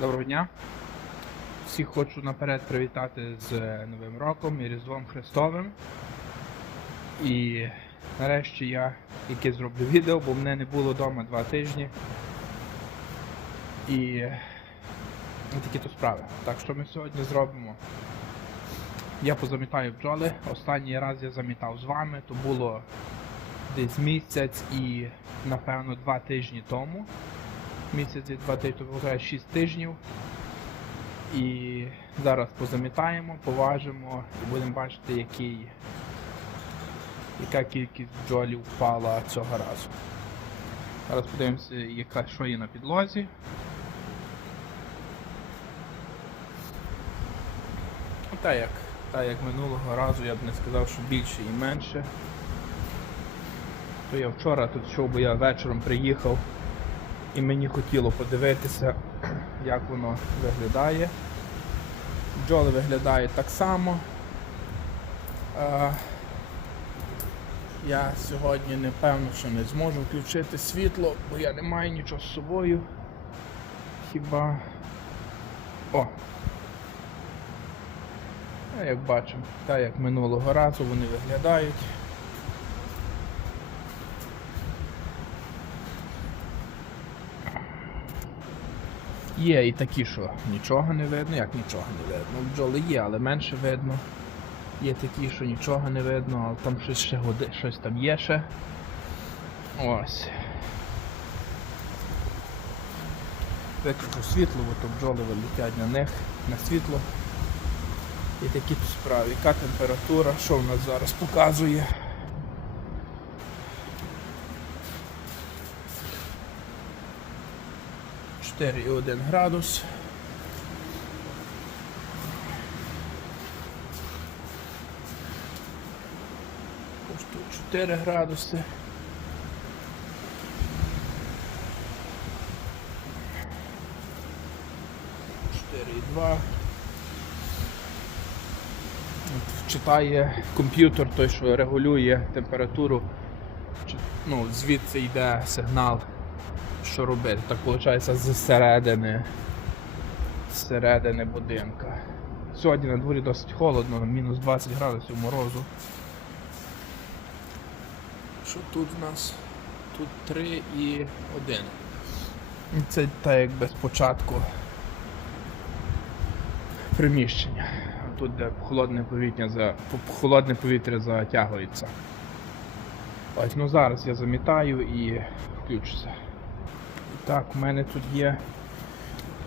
Доброго дня. Всіх хочу наперед привітати з Новим роком і Різдвом Христовим. І нарешті я яке зроблю відео, бо мене не було вдома два тижні. І такі то справи. Так що ми сьогодні зробимо? Я позамітаю бджоли. Останній раз я замітав з вами, то було десь місяць і напевно два тижні тому. Місяць і два то виходить 6 тижнів. І зараз позамітаємо, поважимо і будемо бачити, який, яка кількість бджолів впала цього разу. Зараз подивимося, яка, що є на підлозі. Ну, Та як, та як минулого разу я б не сказав, що більше і менше. То я вчора тут йшов, бо я вечором приїхав і мені хотіло подивитися, як воно виглядає. Бджоли виглядають так само. Е, я сьогодні напевно що не зможу включити світло, бо я не маю нічого з собою. Хіба. О! Як бачимо, так як минулого разу вони виглядають. Є і такі, що нічого не видно, як нічого не видно. Бджоли є, але менше видно. Є такі, що нічого не видно, але там щось ще годи, щось там є ще. Ось. Виключу світло, бо то бджоли вилетять на них, на світло. І такі тут справи. Яка температура, що в нас зараз показує? Чотири і один градус. Ось тут 4 градуси. Два. Читає комп'ютер той, що регулює температуру. Ну, звідси йде сигнал, що робити. Так виходить зсередини, зсередини будинка. Сьогодні на дворі досить холодно, мінус 20 градусів морозу. Що тут в нас? Тут 3 і 1. Це так якби спочатку приміщення. А Тут де холодне повітря за холодне повітря затягується. Ось, ну зараз я замітаю і включуся. Так, у мене тут є